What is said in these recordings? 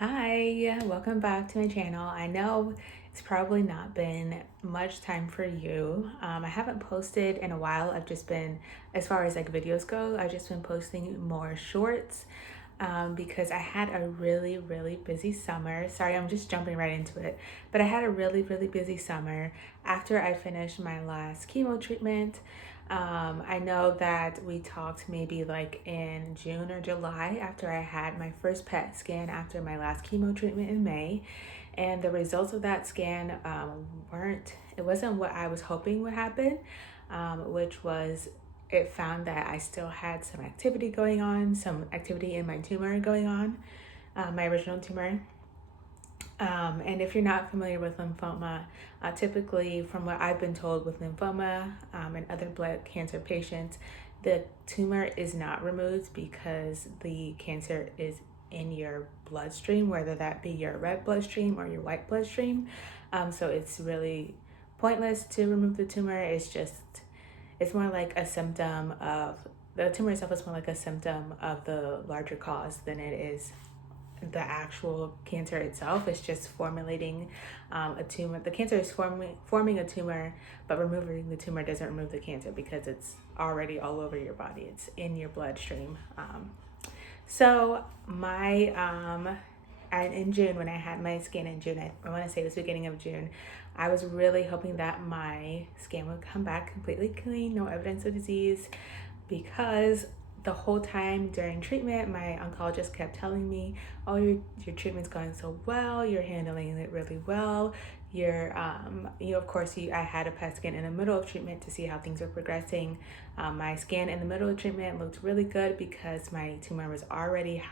Hi, welcome back to my channel. I know it's probably not been much time for you. I haven't posted in a while. I've just been, as far as like videos go, I've just been posting more shorts because I had a really busy summer. Sorry, I'm just jumping right into it. But I had a really busy summer after I finished my last chemo treatment. I know that we talked maybe like in June or July after I had my first PET scan after my last chemo treatment in May. And the results of that scan it wasn't what I was hoping would happen, which was it found that I still had some activity going on, some activity in my tumor going on, my original tumor. And if you're not familiar with lymphoma, typically from what I've been told with lymphoma and other blood cancer patients, the tumor is not removed because the cancer is in your bloodstream, whether that be your red bloodstream or your white bloodstream. So it's really pointless to remove the tumor. It's more like a symptom of, the tumor itself is more like a symptom of the larger cause than it is the actual cancer itself. Is just formulating a tumor. The cancer is forming a tumor, but removing the tumor doesn't remove the cancer because it's already all over your body. It's in your bloodstream. So in June, when I had my scan in June, I want to say it was beginning of June, I was really hoping that my scan would come back completely clean, no evidence of disease, because the whole time during treatment, my oncologist kept telling me, "Oh, your treatment's going so well. You're handling it really well. I had a PET scan in the middle of treatment to see how things were progressing. My scan in the middle of treatment looked really good because my tumor was already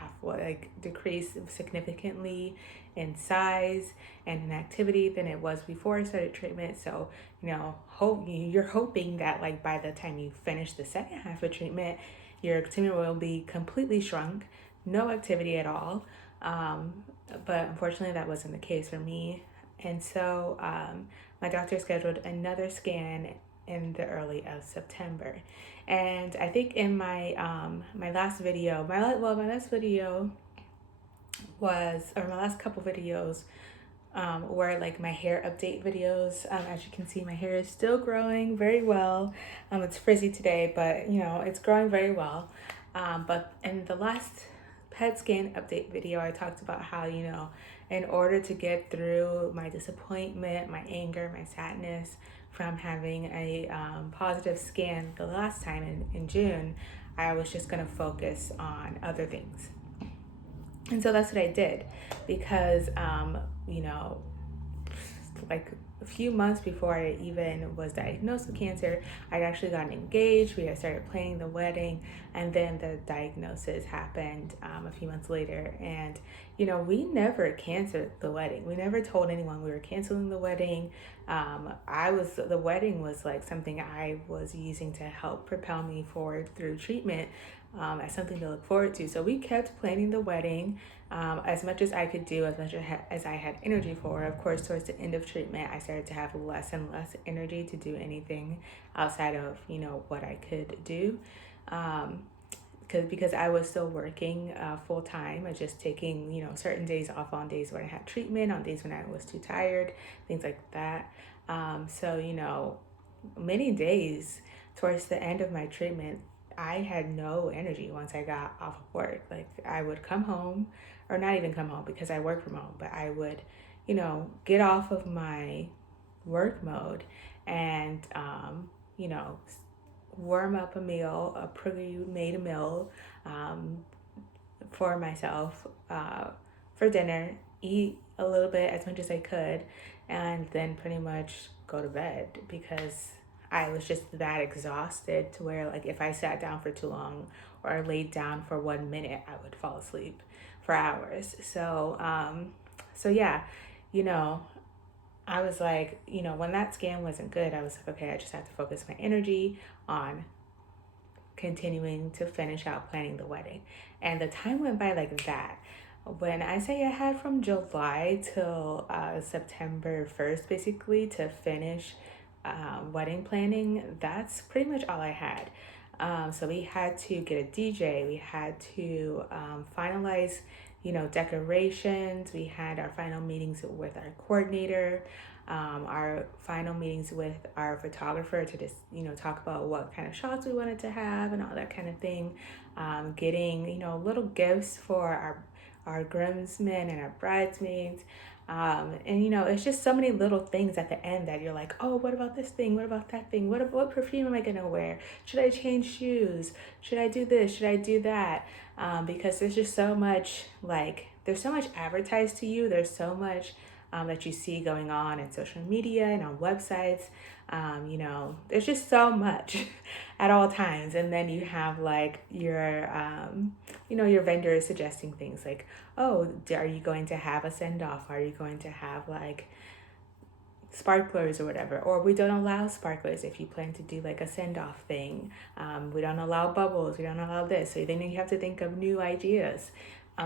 decreased significantly in size and in activity than it was before I started treatment. So, you're hoping that like by the time you finish the second half of treatment, your tumor will be completely shrunk, no activity at all. But unfortunately, that wasn't the case for me. And so my doctor scheduled another scan in the early of September. And I think in my last video, my last video was, or my last couple videos were like my hair update videos. As you can see, my hair is still growing very well. It's frizzy today, but it's growing very well. But in the last PET scan update video, I talked about how, in order to get through my disappointment, my anger, my sadness from having a positive scan the last time in June, I was just going to focus on other things. And so that's what I did because, like a few months before I even was diagnosed with cancer, I'd actually gotten engaged. We had started planning the wedding, and then the diagnosis happened a few months later. And we never canceled the wedding. We never told anyone we were canceling the wedding. The wedding was like something I was using to help propel me forward through treatment, as something to look forward to. So we kept planning the wedding as much as I could do, as much as I had energy for. Of course, towards the end of treatment, I started to have less and less energy to do anything outside of what I could do. Because I was still working full time. I was just taking certain days off on days when I had treatment, on days when I was too tired, things like that. So many days towards the end of my treatment, I had no energy once I got off of work. Like I would come home, or not even come home because I work from home, but I would, get off of my work mode and, warm up a meal, a pre-made meal for myself for dinner, eat a little bit as much as I could, and then pretty much go to bed because I was just that exhausted to where like if I sat down for too long or I laid down for 1 minute, I would fall asleep for hours. So yeah, you know, I was like, when that scan wasn't good, I was like, okay, I just have to focus my energy on continuing to finish out planning the wedding. And the time went by like that. When I say I had from July till September 1st, basically, to finish wedding planning, that's pretty much all I had. So we had to get a DJ, we had to finalize decorations. We had our final meetings with our coordinator, our final meetings with our photographer to just, talk about what kind of shots we wanted to have and all that kind of thing. Getting, little gifts for our groomsmen and our bridesmaids. And it's just so many little things at the end that you're like, oh, what about this thing? What about that thing? What perfume am I gonna wear? Should I change shoes? Should I do this? Should I do that? Because there's just so much, there's so much advertised to you. There's so much that you see going on in social media and on websites. There's just so much at all times. And then you have your vendor suggesting things like, oh, are you going to have a send off? Are you going to have sparklers or whatever? Or we don't allow sparklers if you plan to do a send off thing. We don't allow bubbles. We don't allow this. So then you have to think of new ideas.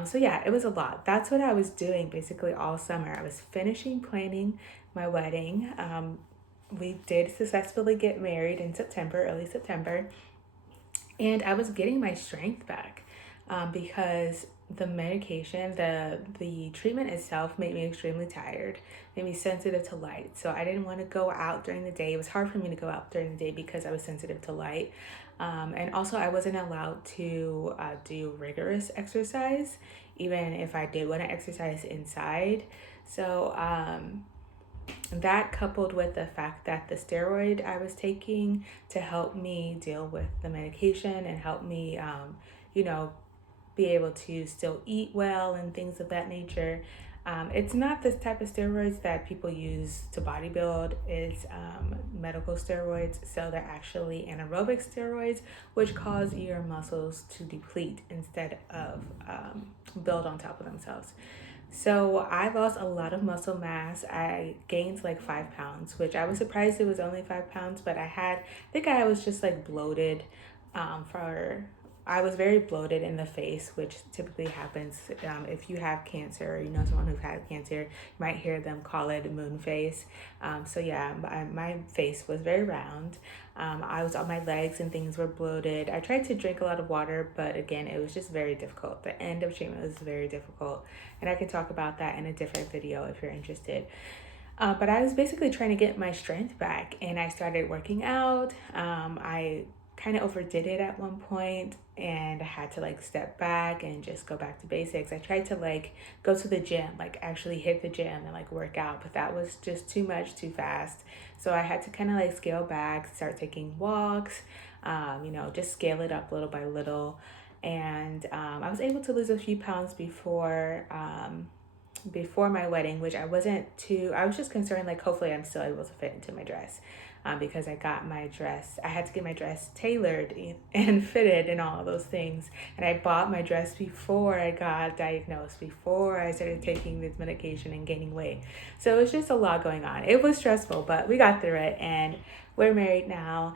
So yeah, it was a lot. That's what I was doing basically all summer. I was finishing planning my wedding. We did successfully get married in September, early September, and I was getting my strength back because the medication, the treatment itself made me extremely tired, made me sensitive to light. So I didn't want to go out during the day. It was hard for me to go out during the day because I was sensitive to light. And also I wasn't allowed to do rigorous exercise, even if I did want to exercise inside. So that coupled with the fact that the steroid I was taking to help me deal with the medication and help me, be able to still eat well and things of that nature. It's not this type of steroids that people use to bodybuild. It's medical steroids. So they're actually anaerobic steroids, which cause your muscles to deplete instead of build on top of themselves. So I lost a lot of muscle mass. I gained 5 pounds, which I was surprised it was only 5 pounds, but I think I was just bloated I was very bloated in the face, which typically happens if you have cancer or you know someone who's had cancer. You might hear them call it moon face. So yeah, my face was very round. I was on my legs and things were bloated. I tried to drink a lot of water, but again, it was just very difficult. The end of treatment was very difficult, and I can talk about that in a different video if you're interested. But I was basically trying to get my strength back, and I started working out. I kind of overdid it at one point, and I had to step back and just go back to basics. I tried to go to the gym, actually hit the gym and work out, but that was just too much, too fast. So I had to kind of scale back, start taking walks, just scale it up little by little. And I was able to lose a few pounds before my wedding, which I was just concerned, hopefully I'm still able to fit into my dress. Because I had to get my dress tailored and fitted and all of those things. And I bought my dress before I got diagnosed, before I started taking this medication and gaining weight. So it was just a lot going on. It was stressful, but we got through it and we're married now.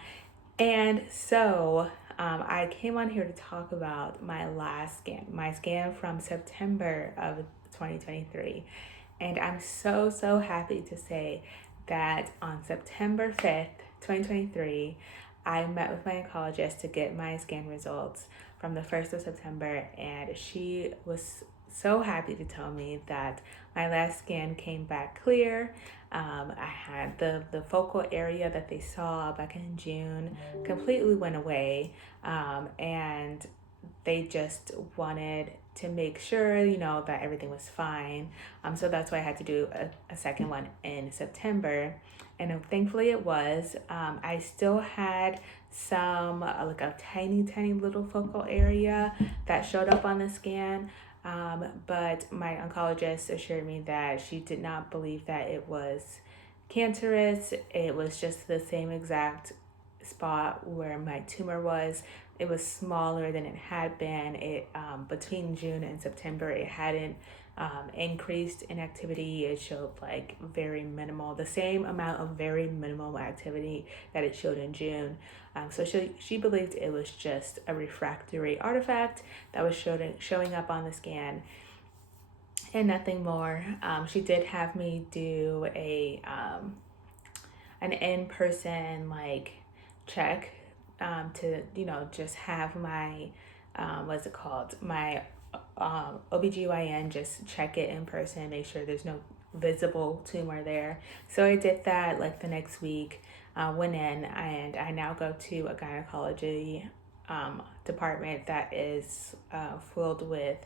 And so I came on here to talk about my scan from September of 2023. And I'm so, so happy to say that on September 5th, 2023, I met with my oncologist to get my scan results from the 1st of September, and she was so happy to tell me that my last scan came back clear. I had the focal area that they saw back in June completely went away, and they just wanted to make sure, that everything was fine. So that's why I had to do a second one in September. And thankfully it was. I still had some, a tiny, tiny little focal area that showed up on the scan. But my oncologist assured me that she did not believe that it was cancerous. It was just the same exact spot where my tumor was. It was smaller than it had been. Between June and September, it hadn't increased in activity. It showed very minimal, the same amount of very minimal activity that it showed in June. So she believed it was just a refractory artifact that was showing up on the scan and nothing more. She did have me do an in-person check to just have my my OBGYN, just check it in person, make sure there's no visible tumor there. So I did that like the next week, went in, and I now go to a gynecology department that is filled with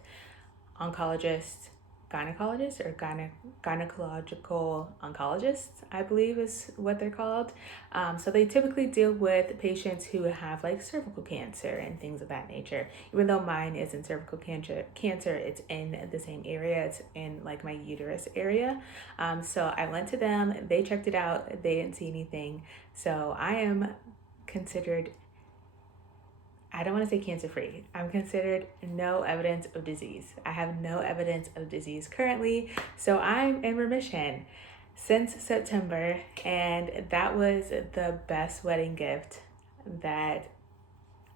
oncologists, gynecologists, or gynecological oncologists, I believe is what they're called. So they typically deal with patients who have like cervical cancer and things of that nature. Even though mine isn't cervical cancer, it's in the same area. It's in like my uterus area. So I went to them. They checked it out. They didn't see anything. So I am considered, I don't want to say cancer free. I'm considered no evidence of disease. I have no evidence of disease currently. So I'm in remission since September. And that was the best wedding gift that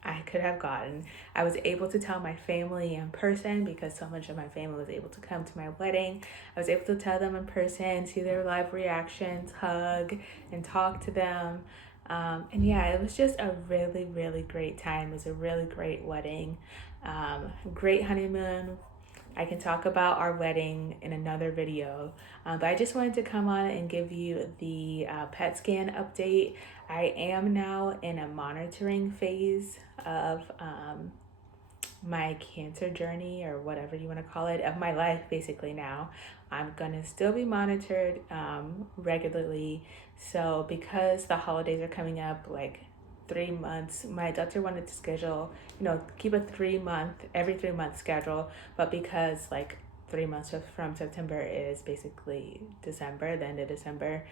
I could have gotten. I was able to tell my family in person because so much of my family was able to come to my wedding. I was able to tell them in person, see their live reactions, hug, and talk to them. And yeah, it was just a really, really great time. It was a really great wedding. Great honeymoon. I can talk about our wedding in another video, but I just wanted to come on and give you the PET scan update. I am now in a monitoring phase of my cancer journey, or whatever you want to call it, of my life basically now. I'm gonna still be monitored regularly. So because the holidays are coming up, like 3 months, my doctor wanted to schedule, keep a every 3 month schedule. But because like 3 months from September is basically December, the end of December,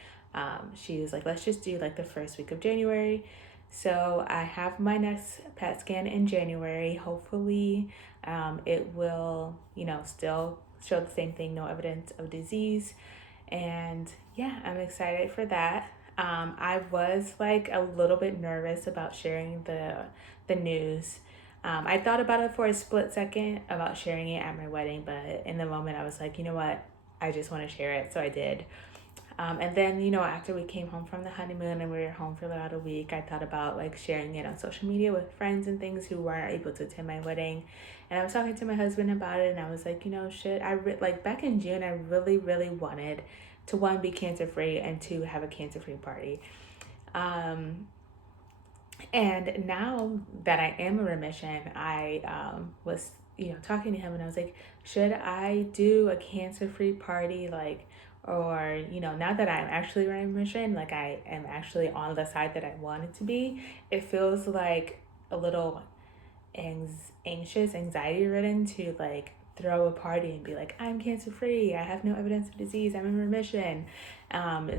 she was like, let's just do like the first week of January. So I have my next PET scan in January. Hopefully, it will, still show the same thing, no evidence of disease. And yeah, I'm excited for that. I was like a little bit nervous about sharing the news. I thought about it for a split second about sharing it at my wedding, but in the moment I was like, you know what? I just want to share it. So I did. And then, after we came home from the honeymoon and we were home for about a week, I thought about like sharing it on social media with friends and things who weren't able to attend my wedding. And I was talking to my husband about it, and I was like, like back in June, I really, really wanted to, one, be cancer free, and two, have a cancer free party. And now that I am in remission, I was, talking to him, and I was like, should I do a cancer free party? Like, or, now that I'm actually in remission, like I am actually on the side that I wanted to be, it feels like a little anxious, anxiety ridden to like throw a party and be like, I'm cancer free, I have no evidence of disease, I'm in remission.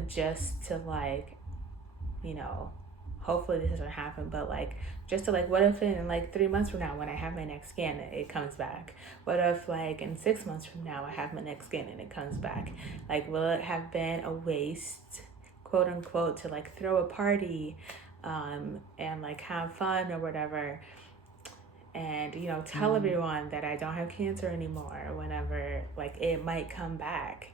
Just to like, hopefully this doesn't happen, but like, just to like, what if in like 3 months from now when I have my next scan it comes back? What if like in 6 months from now I have my next scan and it comes back? Like, will it have been a waste, quote unquote, to like throw a party and like have fun or whatever, and tell everyone that I don't have cancer anymore whenever like it might come back?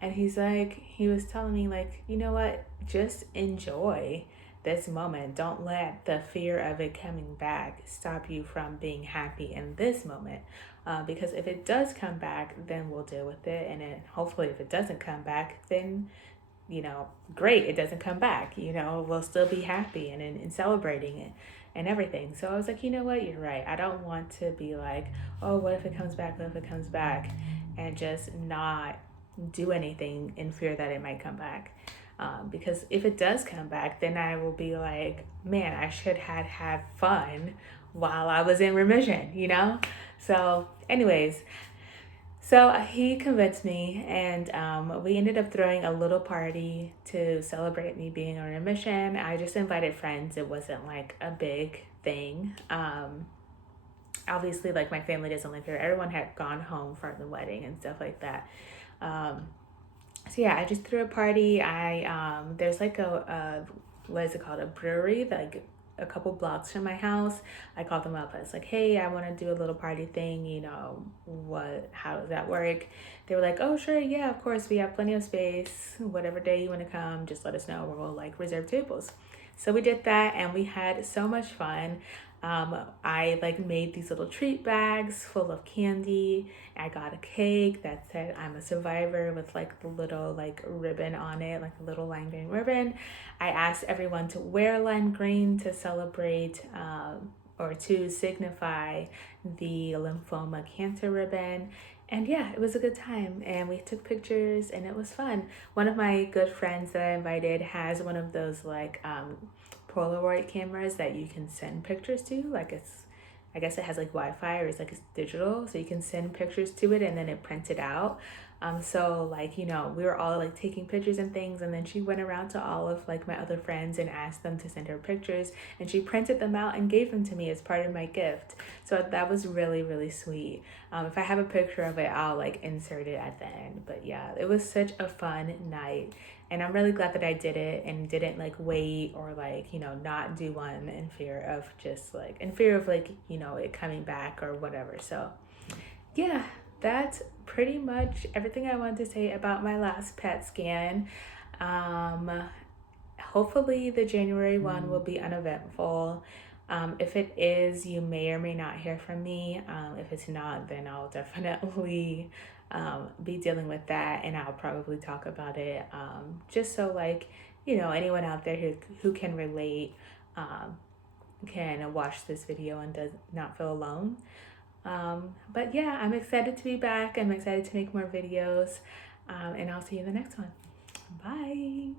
And he was telling me like, you know what, just enjoy this moment. Don't let the fear of it coming back stop you from being happy in this moment, because if it does come back, then we'll deal with it. And then hopefully if it doesn't come back, then great, it doesn't come back, we'll still be happy and celebrating it and everything. So I was like, you know what, you're right. I don't want to be like, oh, what if it comes back? What if it comes back? And just not do anything in fear that it might come back. Because if it does come back, then I will be like, man, I should have had fun while I was in remission, So anyways, so he convinced me, and we ended up throwing a little party to celebrate me being in remission. I just invited friends. It wasn't like a big thing. Obviously, like my family doesn't live here. Everyone had gone home for the wedding and stuff like that. So yeah, I just threw a party. There's like a what is it called? A brewery, like a couple blocks from my house. I called them up. I was like, hey, I want to do a little party thing. How does that work? They were like, oh, sure. Yeah, of course. We have plenty of space. Whatever day you want to come, just let us know. We'll like reserve tables. So we did that, and we had so much fun. I like made these little treat bags full of candy. I got a cake that said I'm a survivor with like the little like ribbon on it, like a little lime green ribbon. I asked everyone to wear lime green to celebrate or to signify the lymphoma cancer ribbon. And yeah, it was a good time, and we took pictures and it was fun. One of my good friends that I invited has one of those like Polaroid cameras that you can send pictures to. Like it's, I guess it has like Wi-Fi, or it's like it's digital, so you can send pictures to it and then it prints it out. So like, you know, we were all like taking pictures and things, and then she went around to all of like my other friends and asked them to send her pictures, and she printed them out and gave them to me as part of my gift. So that was really, really sweet. If I have a picture of it, I'll like insert it at the end. But yeah, it was such a fun night. And I'm really glad that I did it and didn't like wait or like, you know, not do one in fear of just like, in fear of like, you know, it coming back or whatever. So yeah, that's pretty much everything I wanted to say about my last PET scan. Um, Hopefully the January one will be uneventful. If it is, you may or may not hear from me. If it's not, then I'll definitely be dealing with that, and I'll probably talk about it just so like, you know, anyone out there who can relate can watch this video and does not feel alone. But yeah, I'm excited to be back. I'm excited to make more videos, and I'll see you in the next one. Bye.